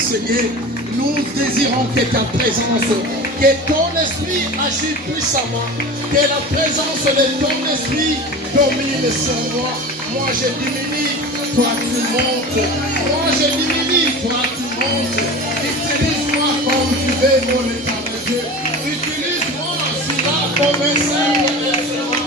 ce lieu. Nous désirons que ta présence, que ton esprit agisse puissamment, que la présence de ton esprit domine sur moi. Moi je diminue, toi tu montes. Moi je diminue, toi tu montes. Utilise-moi comme tu veux, mon éternel Dieu. Utilise-moi, celui-là, comme un simple instrument.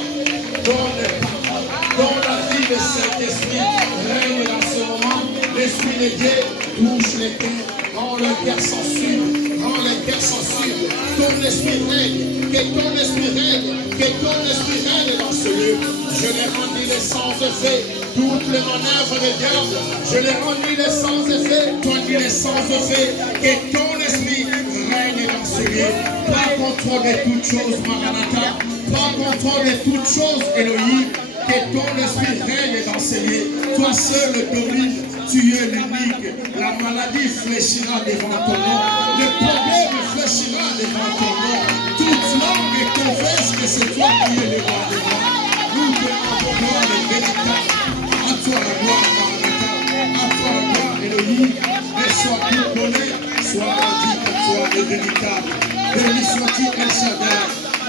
Dans la vie de cet esprit, règne dans ce moment. L'esprit de Dieu touche les cœurs, rend le cœur sensible, rend les cœurs sensibles. Ton esprit règne, que ton esprit règne, que ton esprit règne dans ce lieu. Je l'ai rendu les sans effet, toutes les manœuvres des diables. Je l'ai rendu les sans effet, toi tu es sans effet. Que ton esprit règne dans ce lieu. Prends contrôle de toutes choses, Maranatha. Prends contrôle de toutes choses, Elohim. Que ton esprit règne dans ce lieu. Toi seul domine, tu es l'unique. La maladie fléchira devant ton nom. Le problème fléchira devant ton nom. Toute langue confesse que c'est toi qui es le roi des rois. Nous te rendons gloire et véritable. À toi la gloire, Maranatha. À toi la gloire, Elohim. Et sois tout donné, sois rendu à toi le véritable. Béni soit-il El Shaddai.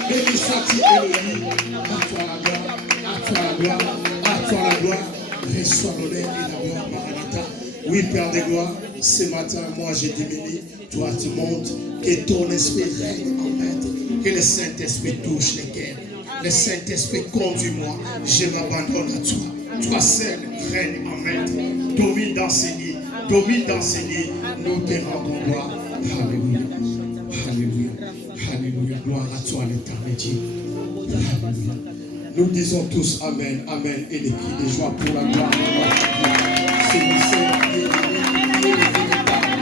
Béni soit-il Elohim. À toi la gloire. À toi la gloire, à toi la gloire, reçois l'honneur et la gloire, Maranatha. Oui, Père des gloires, ce matin, moi je diminue, toi tu montes, que ton esprit règne en maître, que le Saint-Esprit touche les cœurs, le Saint-Esprit conduis-moi, je m'abandonne à toi. Toi seul règne en maître, domine dans ces lits, nous te rendons gloire. Alléluia, alléluia, alléluia, gloire à toi l'éternel Dieu. Alléluia. Nous disons tous Amen, Amen, et des cris de joie pour la gloire de notre Dieu. Celui seul qui est le véritable.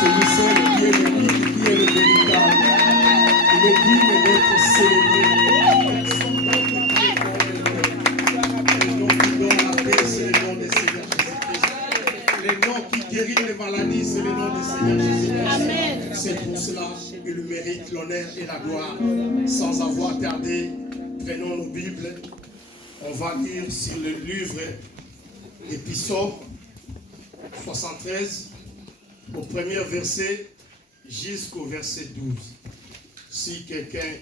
Celui seul qui est le véritable. Il est digne d'être célébré. Le nom qui donne la paix, c'est le nom de Seigneur Jésus-Christ. Le nom qui guérit les maladies, c'est le nom de Seigneur Jésus-Christ. C'est pour cela qu'il mérite l'honneur et la gloire. Sans avoir tardé, prenons nos Bibles, on va lire sur le livre des Psaumes 73, au premier verset jusqu'au verset 12. Si quelqu'un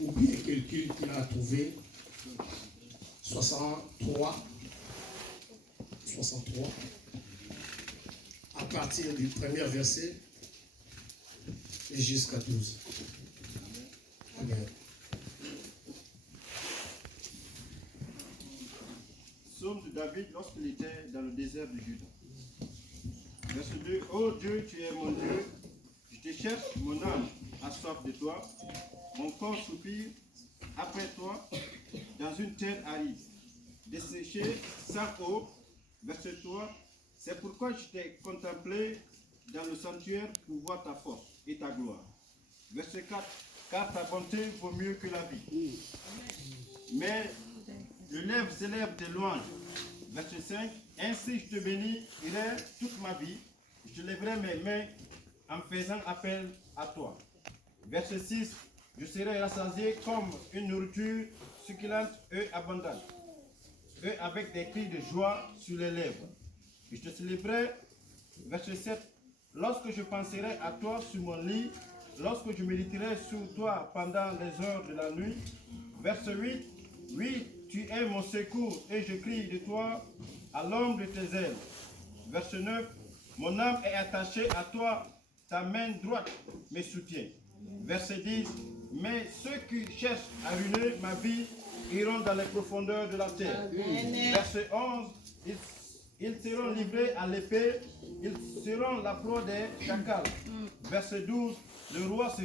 ou bien quelqu'un qui l'a trouvé, 63, à partir du premier verset et jusqu'à 12. Amen. Psaume de David lorsqu'il était dans le désert de Juda. Verset 2. Ô Dieu, tu es mon Dieu, je te cherche, mon âme a soif de toi, mon corps soupire après toi dans une terre aride, desséchée sans eau. Verset 3. C'est pourquoi je t'ai contemplé dans le sanctuaire pour voir ta force et ta gloire. Verset 4. Car ta bonté vaut mieux que la vie. Mais je s'élève tes louanges. Verset 5. Ainsi je te bénirai toute ma vie. Je lèverai mes mains en faisant appel à toi. Verset 6. Je serai rassasié comme une nourriture succulente et abondante, et avec des cris de joie sur les lèvres. Je te célébrerai. Verset 7. Lorsque je penserai à toi sur mon lit, lorsque je méditerai sur toi pendant les heures de la nuit. Verset 8. Oui, tu es mon secours et je crie de toi à l'ombre de tes ailes. Verset 9. Mon âme est attachée à toi, ta main droite me soutient. Verset 10. Mais ceux qui cherchent à ruiner ma vie iront dans les profondeurs de la terre. Amen. Verset 11. Ils seront livrés à l'épée, ils seront la proie des chacals. Verset 12. Le roi se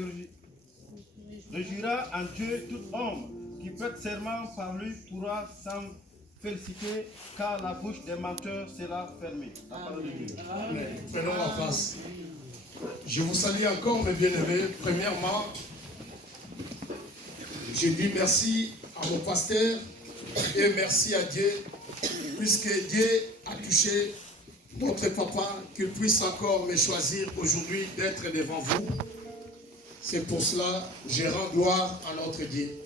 réjouira en Dieu, tout homme qui prête serment par lui pourra s'en féliciter, car la bouche des menteurs sera fermée. La parole de Dieu. Amen. Prenons la face. Je vous salue encore, mes bien-aimés. Premièrement, je dis merci à mon pasteur et merci à Dieu, puisque Dieu a touché notre papa, qu'il puisse encore me choisir aujourd'hui d'être devant vous. C'est pour cela que je rends gloire à notre Dieu.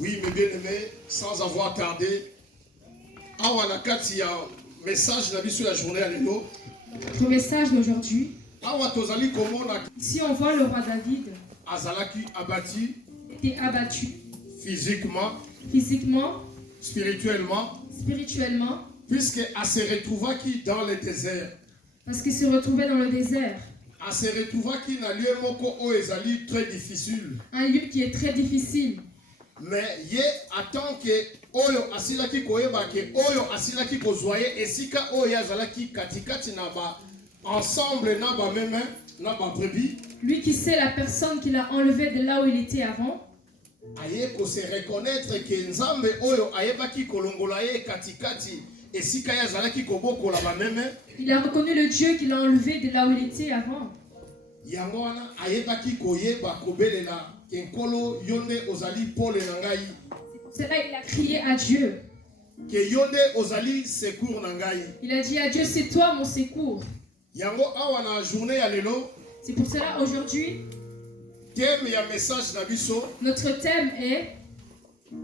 Oui, mes bien-aimés, sans avoir tardé, il y a un message sur la journée à l'élo. Notre message d'aujourd'hui, Awa tozali komona ici on voit le roi David azalaki abattu était abattu physiquement, physiquement, spirituellement, spirituellement, puisque a se retrouvaki dans le désert. parce qu'il se retrouvait dans le désert. A se retrouvaki na lieu moko oyo ezali très difficile. Un lieu qui est très difficile. Mais ye attend que oyo asilaki koyeba ke oyo asilaki kozwaye esika oyo azalaki katikati na ba ensemble na ba meme na ba brebis. Lui qui sait la personne qui l'a enlevé de là où il était avant, Aye ko se reconnaître que nzambe oyo ayebaki kolongola ye katikati esika ya azalaki kobokola ba meme. il a reconnu le Dieu qui l'a enlevé de là où il était avant. Yango wana ayebaki koyeba kobelela kenkolo yonde ozali pole na ngai. C'est là il a crié à Dieu. Ke yonde ozali secours na ngai. Il a dit à Dieu, c'est toi mon secours. Yango awa na journée ya lelo C'est pour cela aujourd'hui, thème ya message na biso notre thème est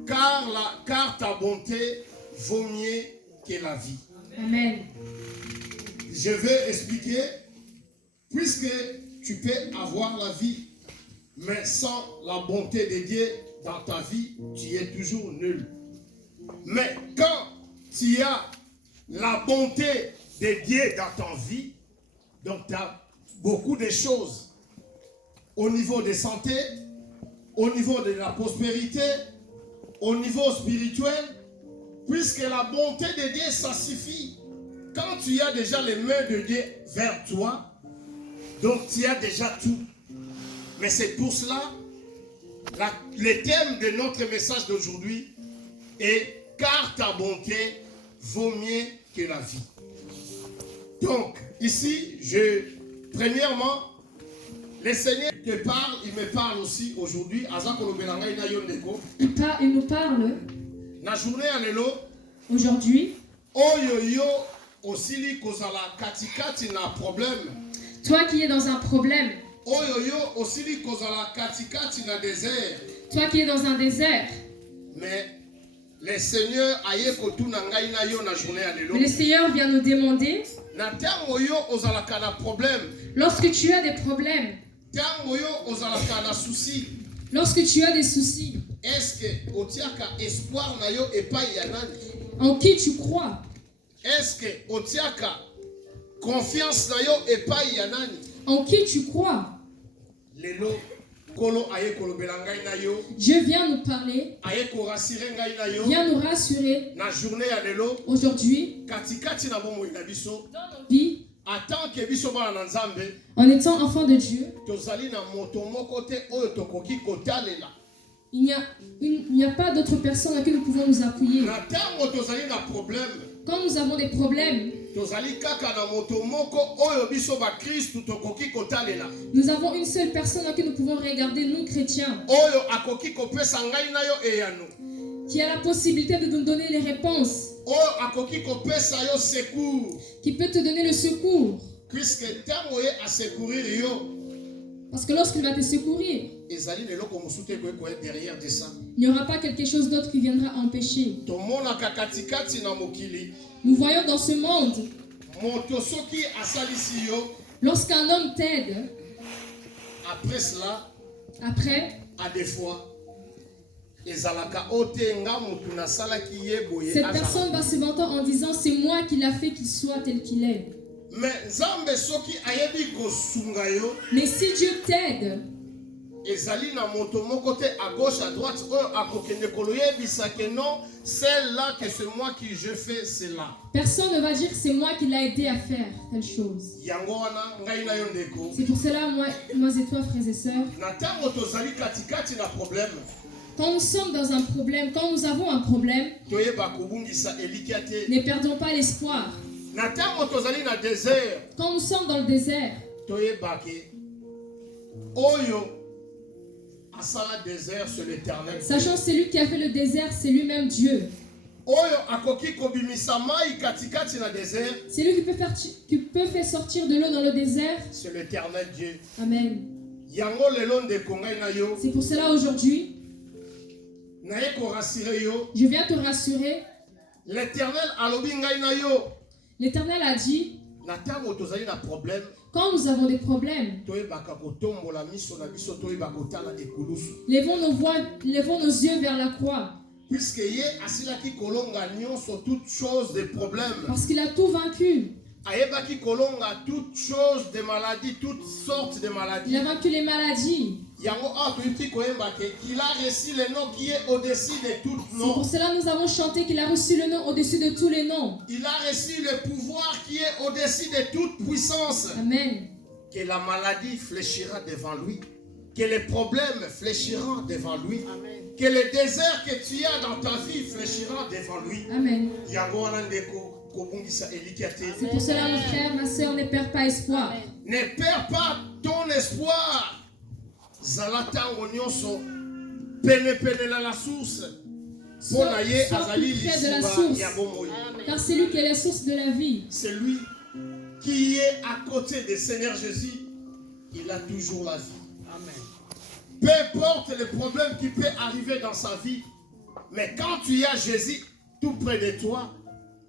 car ta bonté vaut mieux que la vie. Amen. Je vais expliquer, puisque tu peux avoir la vie, mais sans la bonté de Dieu dans ta vie, tu es toujours nul. Mais quand tu as la bonté de Dieu dans ta vie, donc tu as beaucoup de choses au niveau de santé, au niveau de la prospérité, au niveau spirituel, puisque la bonté de Dieu, ça suffit. Quand tu as déjà les mains de Dieu vers toi, donc tu as déjà tout. Mais c'est pour cela, le thème de notre message d'aujourd'hui est « Car ta bonté vaut mieux que la vie ». Donc, ici, premièrement, le Seigneur te parle, il me parle aussi aujourd'hui. Il nous parle Na journée à l'élo, aujourd'hui. oyo osili kozala katikati na problème. Toi qui es dans un problème. Oyo osili kozala katikati na désert. Toi qui es dans un désert. Mais le Seigneur aye kotuna ngai na yo na journée à l'élo. Le Seigneur vient nous demander. Na tango yo ozalaka na problème. Lorsque tu as des problèmes. Tango yo ozalaka na souci. Lorsque tu as des soucis. Est-ce que otiaka espoir na yo epai ya nani? En qui tu crois? Est-ce que otiaka confiance na yo epai ya nani? En qui tu crois? Lelo kolo aye kolobela ngai na yo. Dieu vient nous parler. Aye ko rassurer ngai na yo. Vient nous rassurer. Na journée ya lelo. Aujourd'hui. Katikati na bomoi na biso. Dans nos vies. Attends que biso bana na Nzambe. En étant enfant de Dieu. Tozali na moto moko te oyo tokoki kotalela. Il n'y a pas d'autre personne à qui nous pouvons nous appuyer. Na tango tozali na problème. Quand nous avons des problèmes, tozali kaka na moto moko oyo biso ba Kristu tokoki kotalela. Nous avons une seule personne à qui nous pouvons regarder, nous chrétiens. Oyo akoki kopesa ngai na yo eyano. Qui a la possibilité de nous donner les réponses. Oyo akoki kopesa yo secours. Qui peut te donner le secours. Puisque tango ye a secourir yo. Parce que lorsqu'il va te secourir, il n'y aura pas quelque chose d'autre qui viendra empêcher. Nous voyons dans ce monde, lorsqu'un homme t'aide, après cela, à des fois, cette personne va se vanter en disant c'est moi qui l'a fait qu'il soit tel qu'il est. Mais si Dieu t'aide, ezali na moto moko te à gauche à droite oyo akokende koloyebisa que non, celle-là que c'est moi qui je fais cela. Personne ne va dire c'est moi qui l'a aidé à faire telle chose. Yango wana ngai na yo ndeko. C'est pour cela moi et toi frères et sœurs. Na tango tozali katikati na problème. Quand nous sommes dans un problème, quand nous avons un problème, toyeba kobungisa elikia te. Ne perdons pas l'espoir. Na tango tozali na désert. Quand nous sommes dans le désert, toyeba ke oyo asala désert sur l'Éternel. Sachant celui qui a fait le désert, c'est lui-même Dieu. Oyo akoki kobimisa mai katikati na désert. C'est lui qui peut faire sortir de l'eau dans le désert. C'est l'Éternel Dieu. Amen. Yango lelo ndeko ngai na yo. C'est pour cela aujourd'hui, naye ko rassurer yo. Je viens te rassurer. L'Éternel alobi ngai na yo. L'Éternel a dit, na tango tozali na problème, quand nous avons des problèmes, toyebaka kotombola miso na biso toyeba kotala ekulusu. levons nos yeux vers la croix. Puisque ye asilaki kolonga nyonso toutes choses des problèmes. Parce qu'il a tout vaincu. Ayebaki kolonga toutes choses de maladies, toutes sortes de maladies. Il a vaincu les maladies. Yango atuiti koyemba ke il a reçu le nom qui est au-dessus de tout C'est nom. pour cela que nous avons chanté qu'il a reçu le nom au-dessus de tous les noms. Il a reçu le pouvoir qui est au-dessus de toute puissance. Amen. Que la maladie fléchira devant lui. Que les problèmes fléchiront devant lui. Que le désert que tu as dans ta vie fléchira devant lui. Amen. Yango wana ndeko kobungisa elikiate. C'est pour cela, mon frère, ma soeur, ne perds pas espoir. Ne perds pas ton espoir. Zalatango nyonso pene la source. Sois plus près de la source. Car c'est lui qui est la source de la vie. C'est lui qui est à côté du Seigneur Jésus. Il a toujours la vie. Amen. Peu importe le problème qui peut arriver dans sa vie, mais quand tu as Jésus tout près de toi,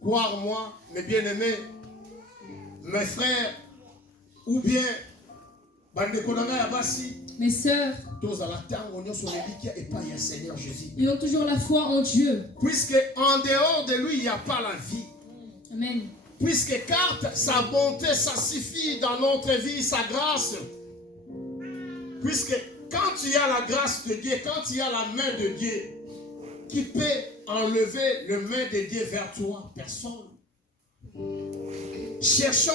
crois-moi, mes bien-aimés, mes frères, ou bien mes sœurs, ils ont toujours la foi en Dieu. Puisque en dehors de lui, il n'y a pas la vie. Amen. Puisque car sa bonté, ça suffit dans notre vie, sa grâce. Puisque quand tu as la grâce de Dieu, quand tu as la main de Dieu, qui peut enlever le main de Dieu vers toi? Personne. Cherchons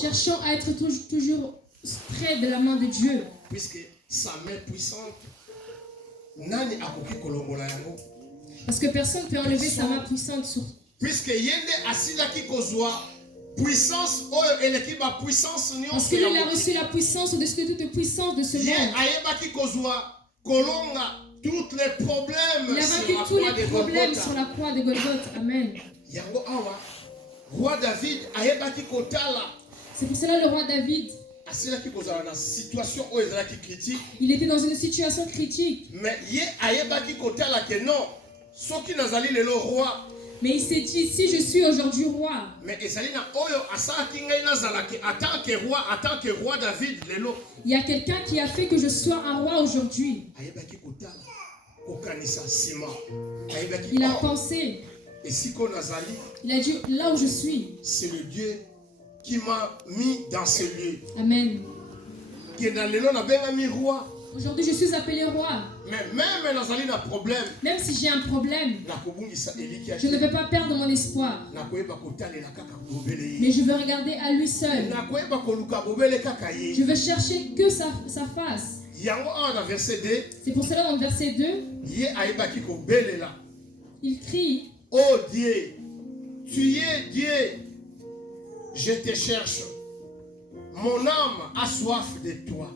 cherchons à être toujours près de la main de Dieu. Puisque sa main puissante, parce que personne ne peut enlever sa main puissante sur. Puisque yende asilaki kozwa puissance oyo eleki ba puissance parce que lui il a reçu la puissance au-dessus de toute puissance de ce monde. Ayebaki kozwa kolonga toutes les problèmes. Il a vaincu tous les problèmes sur la croix de Golgotha. Amen. Yango awa roi David ayebaki kotala. C'est pour cela le roi David. Asilaki kozala na situation oyo ezalaki critique. Il était dans une situation critique. Mais ye ayebaki kotala que non. Soki nazali lelo roi. Mais il s'est dit, si je suis aujourd'hui roi. Mais il y a quelqu'un qui a fait que je sois un roi aujourd'hui. Il a pensé. Il a dit, là où je suis. C'est le Dieu qui m'a mis dans ce lieu. Amen. Aujourd'hui, je suis appelé roi. Même si j'ai un problème, je ne vais pas perdre mon espoir. Mais je veux regarder à lui seul. Je veux chercher que sa face. C'est pour cela dans le verset 2, il crie, oh Dieu, tu es Dieu, je te cherche. Mon âme a soif de toi.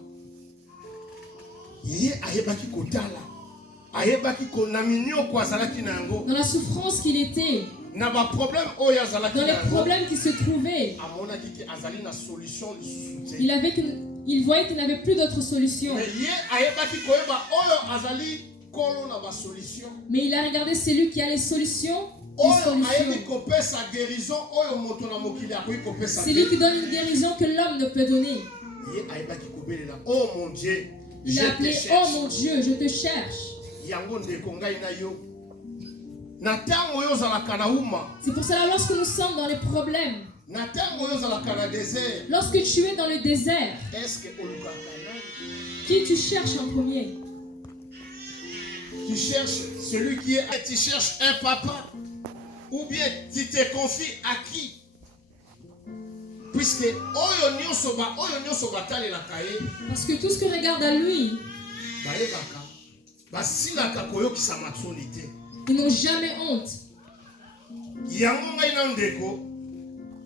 Dans la souffrance qu'il était, dans les problèmes qui se trouvaient, il voyait qu'il n'avait plus d'autre solution. Mais il a regardé celui qui a les solutions. C'est lui qui donne une guérison que l'homme ne peut donner. Oh mon Dieu, il a appelé, oh mon Dieu, je te cherche. C'est pour cela lorsque nous sommes dans les problèmes, lorsque tu es dans le désert, qui tu cherches en premier? Tu cherches celui qui est, tu cherches un papa, ou bien tu te confies à qui? Puisque parce que tout ce que regarde à lui, ils n'ont jamais honte.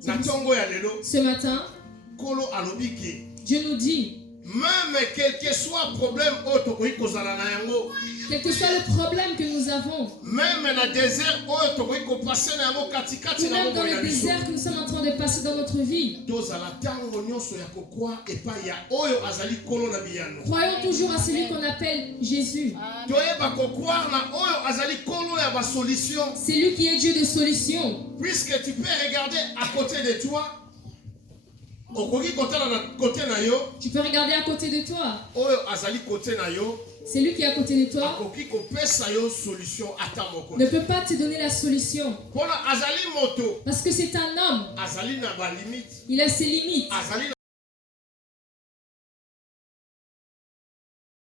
Ce matin, Dieu nous dit Même quel que soit le problème, quel que soit le problème que nous avons, même dans le désert, ou même dans le désert que nous sommes en train de passer dans notre vie, croyons toujours à celui qu'on appelle Jésus. C'est lui qui est Dieu de solution. Puisque tu peux regarder à côté de toi, tu peux regarder à côté de toi. C'est lui qui est à côté de toi. Ne peut pas te donner la solution. Parce que c'est un homme. Il a ses limites.